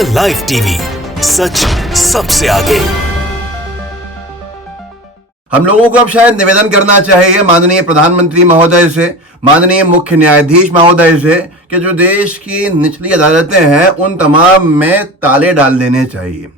India live TV, सच सबसे आगे। हम लोगों को अब शायद निवेदन करना चाहिए माननीय प्रधानमंत्री महोदय से, माननीय मुख्य न्यायाधीश महोदय से, कि जो देश की निचली अदालतें हैं उन तमाम में ताले डाल देने चाहिए।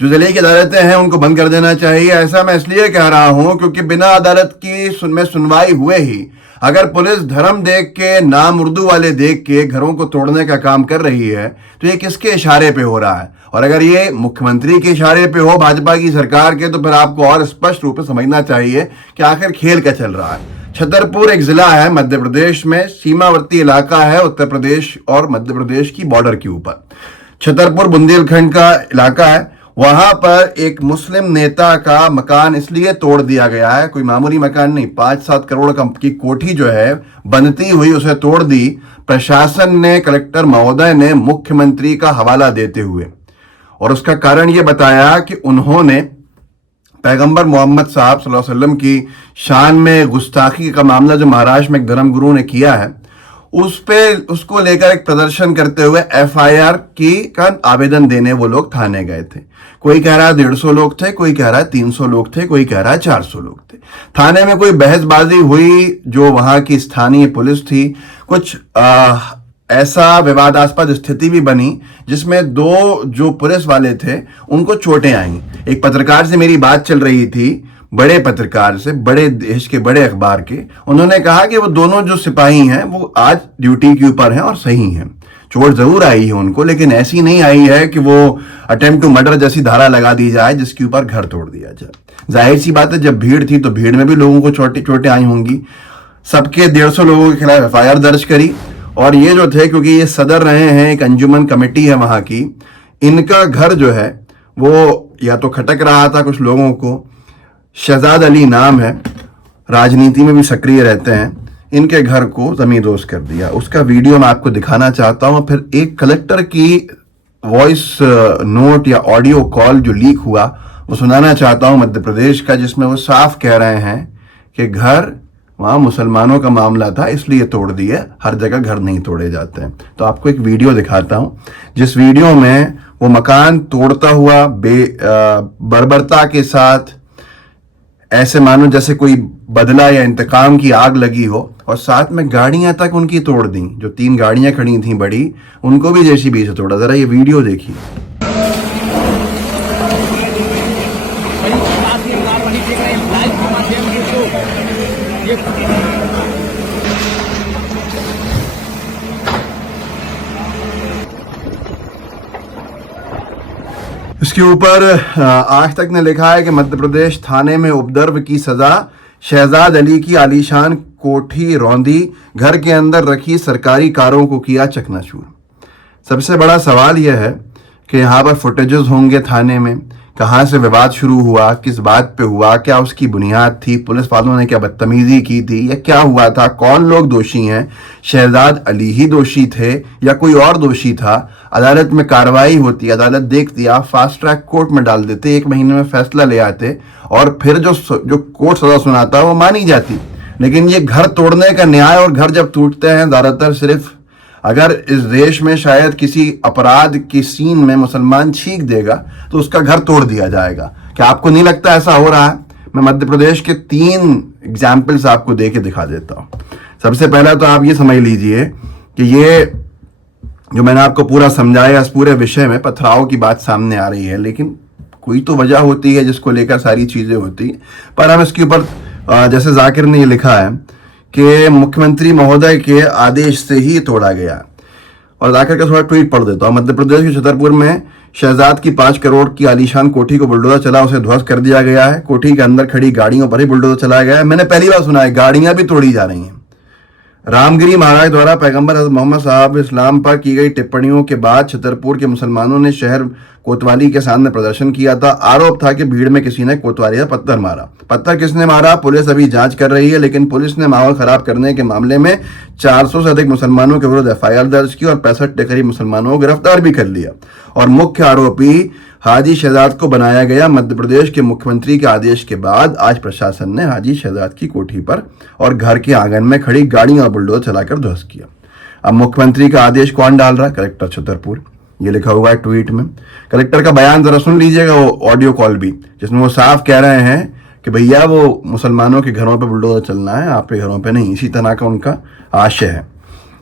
जो जिले की अदालतें हैं उनको बंद कर देना चाहिए। ऐसा मैं इसलिए कह रहा हूं क्योंकि बिना अदालत की सुनवाई हुए ही अगर पुलिस धर्म देख के, नाम उर्दू वाले देख के घरों को तोड़ने का काम कर रही है तो ये किसके इशारे पे हो रहा है? और अगर ये मुख्यमंत्री के इशारे पे हो, भाजपा की सरकार के, तो फिर आपको और स्पष्ट रूप से समझना चाहिए कि आखिर खेल क्या चल रहा है। छतरपुर एक जिला है मध्य प्रदेश में, सीमावर्ती इलाका है उत्तर प्रदेश और मध्य प्रदेश की बॉर्डर के ऊपर। छतरपुर बुंदेलखंड का इलाका है। वहां पर एक मुस्लिम नेता का मकान इसलिए तोड़ दिया गया है, कोई मामूली मकान नहीं, 5-7 करोड़ की कोठी जो है बनती हुई उसे तोड़ दी प्रशासन ने, कलेक्टर महोदय ने मुख्यमंत्री का हवाला देते हुए। और उसका कारण यह बताया कि उन्होंने पैगंबर मोहम्मद साहब सल्लल्लाहु अलैहि वसल्लम की शान में गुस्ताखी का मामला जो महाराष्ट्र में एक धर्मगुरु ने किया है उसको लेकर एक प्रदर्शन करते हुए एफआईआर का आवेदन देने वो लोग थाने गए थे। कोई कह रहा है 150 लोग थे, कोई कह रहा है 300 लोग थे, कोई कह रहा है 400 लोग थे। थाने में कोई बहसबाजी हुई, जो वहां की स्थानीय पुलिस थी, कुछ ऐसा विवादास्पद स्थिति भी बनी जिसमें 2 जो पुलिस वाले थे उनको चोटें आई। एक पत्रकार से मेरी बात चल रही थी, बड़े पत्रकार से, बड़े देश के बड़े अखबार के। उन्होंने कहा कि वो दोनों जो सिपाही हैं वो आज ड्यूटी के ऊपर हैं और सही हैं। चोट जरूर आई है उनको, लेकिन ऐसी नहीं आई है कि वो अटेम्प्ट टू मर्डर जैसी धारा लगा दी जाए जिसके ऊपर घर तोड़ दिया जाए। जाहिर सी बात है, जब भीड़ थी तो भीड़ में भी लोगों को चोटें आई होंगी। सबके 150 लोगों के खिलाफ एफआईआर दर्ज करी। और ये जो थे, क्योंकि ये सदर रहे हैं, एक अंजुमन कमेटी है वहां की, इनका घर जो है वो या तो खटक रहा था कुछ लोगों को। शहजाद अली नाम है, राजनीति में भी सक्रिय रहते हैं। इनके घर को जमींदोज कर दिया। उसका वीडियो मैं आपको दिखाना चाहता हूं। फिर एक कलेक्टर की वॉइस नोट या ऑडियो कॉल जो लीक हुआ वो सुनाना चाहता हूं मध्य प्रदेश का, जिसमें वो साफ कह रहे हैं कि घर वहां मुसलमानों का मामला था इसलिए तोड़ दिए, हर जगह घर नहीं तोड़े जाते हैं। तो आपको एक वीडियो दिखाता हूं जिस वीडियो में वो मकान तोड़ता हुआ बर्बरता के साथ, ऐसे मानो जैसे कोई बदला या इंतकाम की आग लगी हो, और साथ में गाड़ियां तक उनकी तोड़ दी। जो 3 गाड़ियां खड़ी थी बड़ी, उनको भी जेसीबी से तोड़ा। जरा ये वीडियो देखिए। इसके ऊपर आज तक ने लिखा है कि मध्य प्रदेश थाने में उपद्रव की सजा, शहजाद अली की आलीशान कोठी रौंदी, घर के अंदर रखी सरकारी कारों को किया चकनाचूर। सबसे बड़ा सवाल यह है कि यहाँ पर फुटेजेस होंगे थाने में, कहाँ से विवाद शुरू हुआ, किस बात पे हुआ, क्या उसकी बुनियाद थी, पुलिस वालों ने क्या बदतमीजी की थी, या क्या हुआ था, कौन लोग दोषी हैं, शहजाद अली ही दोषी थे या कोई और दोषी था। अदालत में कार्रवाई होती, अदालत देखती, आप फास्ट ट्रैक कोर्ट में डाल देते, 1 महीने में फैसला ले आते और फिर जो कोर्ट सजा सुनाता वो मानी जाती। लेकिन ये घर तोड़ने का न्याय, और घर जब टूटते हैं ज्यादातर सिर्फ, अगर इस देश में शायद किसी अपराध की सीन में मुसलमान छींक देगा तो उसका घर तोड़ दिया जाएगा। क्या आपको नहीं लगता ऐसा हो रहा है? मैं मध्य प्रदेश के 3 एग्जाम्पल्स आपको दे के दिखा देता हूं। सबसे पहला तो आप ये समझ लीजिए कि ये जो मैंने आपको पूरा समझाया, इस पूरे विषय में पथराव की बात सामने आ रही है, लेकिन कोई तो वजह होती है जिसको लेकर सारी चीजें होती है। पर हम इसके ऊपर जैसे जाकिर ने ये लिखा है कि मुख्यमंत्री महोदय के आदेश से ही तोड़ा गया। और जाकिर का थोड़ा ट्वीट पढ़ देता हूं। मध्य प्रदेश के छतरपुर में शहजाद की 5 करोड़ की आलीशान कोठी को बुलडोजर चला, उसे ध्वस्त कर दिया गया है। कोठी के अंदर खड़ी गाड़ियों पर ही बुलडोजर चलाया गया है। मैंने पहली बार सुना है, गाड़ियां भी तोड़ी जा रही हैं। रामगिरी महाराज द्वारा पैगंबर हज़रत मोहम्मद साहब इस्लाम पर की गई टिप्पणियों के बाद छतरपुर के मुसलमानों ने शहर कोतवाली के सामने प्रदर्शन किया था। आरोप था कि भीड़ में किसी ने कोतवाली पर पत्थर मारा। पत्थर किसने मारा, पुलिस अभी जांच कर रही है, लेकिन पुलिस ने माहौल खराब करने के मामले में 400 से अधिक मुसलमानों के विरुद्ध एफआईआर दर्ज की और 65 के करीब मुसलमानों को गिरफ्तार भी कर लिया। और मुख्य आरोपी हाजी शहजाद को बनाया गया। मध्य प्रदेश के मुख्यमंत्री के आदेश के बाद आज प्रशासन ने हाजी शहजाद की कोठी पर और घर के आंगन में खड़ी गाड़ियों और बुलडोजर चलाकर ध्वस्त किया। अब मुख्यमंत्री का आदेश कौन डाल रहा है? कलेक्टर छतरपुर। ये लिखा हुआ है ट्वीट में। कलेक्टर का बयान जरा सुन लीजिएगा, वो ऑडियो कॉल भी, जिसमें वो साफ कह रहे हैं कि भैया वो मुसलमानों के घरों पे बुलडोजर चलना है, आपके घरों पे नहीं। इसी तरह का उनका आशय है।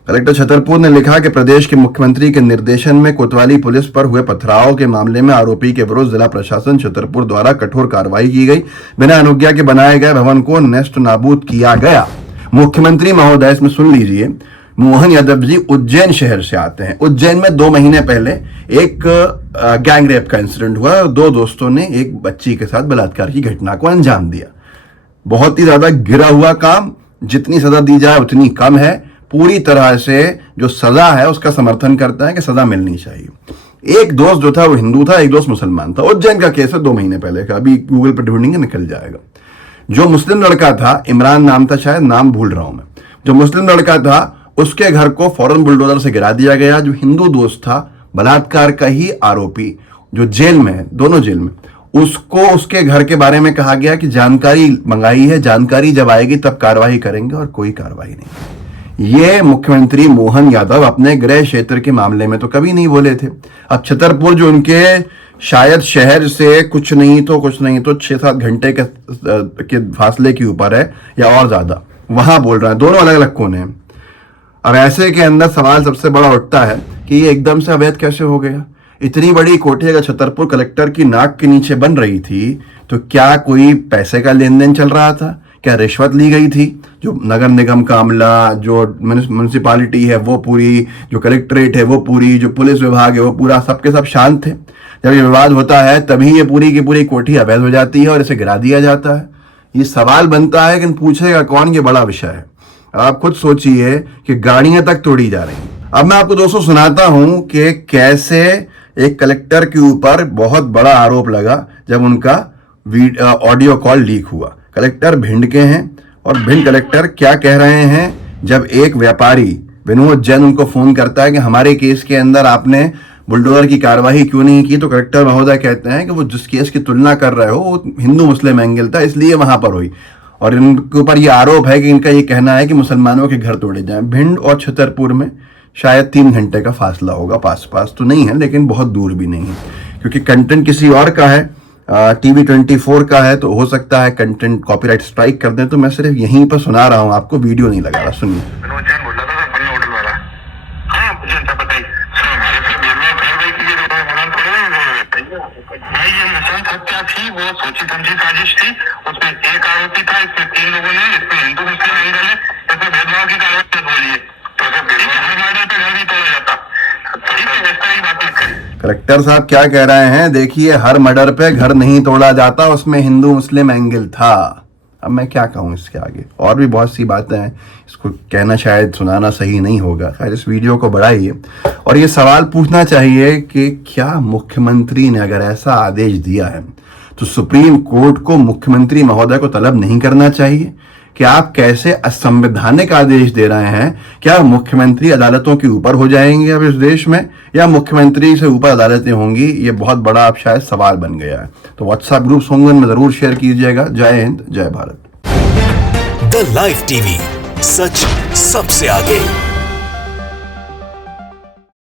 कलेक्टर छतरपुर ने लिखा कि प्रदेश के मुख्यमंत्री के निर्देशन में कोतवाली पुलिस पर हुए पथराव के मामले में आरोपी के विरुद्ध जिला प्रशासन छतरपुर द्वारा कठोर कार्रवाई की गई। बिना अनुज्ञा के बनाए गए भवन को नष्ट नाबूद किया गया। मुख्यमंत्री महोदय, इसमें सुन लीजिए, मोहन यादव जी उज्जैन शहर से आते हैं। उज्जैन में 2 महीने पहले एक गैंग रेप का इंसिडेंट हुआ और 2 दोस्तों ने एक बच्ची के साथ बलात्कार की घटना को अंजाम दिया। बहुत ही ज्यादा गिरा हुआ काम, जितनी सजा दी जाए उतनी कम है। पूरी तरह से जो सजा है उसका समर्थन करता है कि सजा मिलनी चाहिए। एक दोस्त जो था वो हिंदू था, एक दोस्त मुसलमान था। उज्जैन का केस है 2 महीने पहले का, अभी गूगल पर ढूंढेंगे निकल जाएगा। जो मुस्लिम लड़का था, इमरान नाम था, शायद नाम भूल रहा हूं मैं, जो मुस्लिम लड़का था उसके घर को फौरन बुलडोजर से गिरा दिया गया। जो हिंदू दोस्त था, बलात्कार का ही आरोपी, जो जेल में है, दोनों जेल में, उसको उसके घर के बारे में कहा गया कि जानकारी मंगाई है, जानकारी जब आएगी तब कार्रवाई करेंगे, और कोई कार्रवाई नहीं। ये मुख्यमंत्री मोहन यादव अपने गृह क्षेत्र के मामले में तो कभी नहीं बोले थे। अब छतरपुर जो उनके शायद शहर से कुछ नहीं तो 6-7 घंटे के फासले के ऊपर है या और ज्यादा, वहां बोल रहा है। दोनों अलग अलग कोने हैं। और ऐसे के अंदर सवाल सबसे बड़ा उठता है कि ये एकदम से अवैध कैसे हो गया। इतनी बड़ी कोठी अगर छतरपुर कलेक्टर की नाक के नीचे बन रही थी तो क्या कोई पैसे का लेन देन चल रहा था? क्या रिश्वत ली गई थी? जो नगर निगम का अमला, जो म्यूनिसिपालिटी है वो पूरी, जो कलेक्ट्रेट है वो पूरी, जो पुलिस विभाग है वो पूरा, सबके सब शांत थे। जब ये विवाद होता है तभी ये पूरी की पूरी कोठी अवैध हो जाती है और इसे गिरा दिया जाता है। ये सवाल बनता है कि पूछेगा कौन, ये बड़ा विषय है। आप खुद सोचिए कि गाड़ियां तक तोड़ी जा रही हैं। अब मैं आपको दोस्तों सुनाता हूं कि कैसे एक कलेक्टर के ऊपर बहुत बड़ा आरोप लगा जब उनका ऑडियो कॉल लीक हुआ। कलेक्टर भिंड के हैं और भिंड कलेक्टर क्या कह रहे हैं, जब एक व्यापारी विनोद जैन उनको फोन करता है कि हमारे केस के अंदर आपने बुलडोजर की कार्रवाई क्यों नहीं की, तो कलेक्टर महोदय कहते हैं कि वो जिस केस की तुलना कर रहे हो वो हिंदू मुस्लिम एंगल था, इसलिए वहां पर हुई। और इनके ऊपर ये आरोप है कि इनका ये कहना है कि मुसलमानों के घर तोड़े जाएं। भिंड और छतरपुर में शायद 3 घंटे का फासला होगा, पास तो नहीं है लेकिन बहुत दूर भी नहीं है, क्योंकि कंटेंट किसी और का है, TV24 का है, तो हो सकता है कंटेंट कॉपीराइट स्ट्राइक कर दें। तो मैं सिर्फ यहीं पर सुना रहा हूं आपको, वीडियो नहीं लगा रहा। सुनिए। हत्या थी, वो सोची समझी साजिश थी। उसमें एक आरोपी था, इसमें 3 लोगों ने, इसमें हिंदू मुस्लिम एंगल है, इसमें भेदभाव की कार्रवाई बोलिए तो हर मर्डर पे घर भी तोड़ा जाता। कलेक्टर साहब क्या कह रहे हैं, देखिए, हर मर्डर पे घर नहीं तोड़ा जाता, उसमें हिंदू मुस्लिम एंगल था। अब मैं क्या कहूं इसके आगे, और भी बहुत सी बातें हैं, इसको कहना शायद सुनाना सही नहीं होगा। खैर, इस वीडियो को बढ़ाइए और ये सवाल पूछना चाहिए कि क्या मुख्यमंत्री ने अगर ऐसा आदेश दिया है तो सुप्रीम कोर्ट को मुख्यमंत्री महोदय को तलब नहीं करना चाहिए कि आप कैसे असंवैधानिक आदेश दे रहे हैं? क्या मुख्यमंत्री अदालतों के ऊपर हो जाएंगे अब इस देश में, या मुख्यमंत्री से ऊपर अदालतें होंगी? ये बहुत बड़ा अब शायद सवाल बन गया है। तो व्हाट्सएप ग्रुप्स होंगे, उनमें जरूर शेयर कीजिएगा। जय हिंद, जय भारत। द लाइव टीवी, सच सबसे आगे।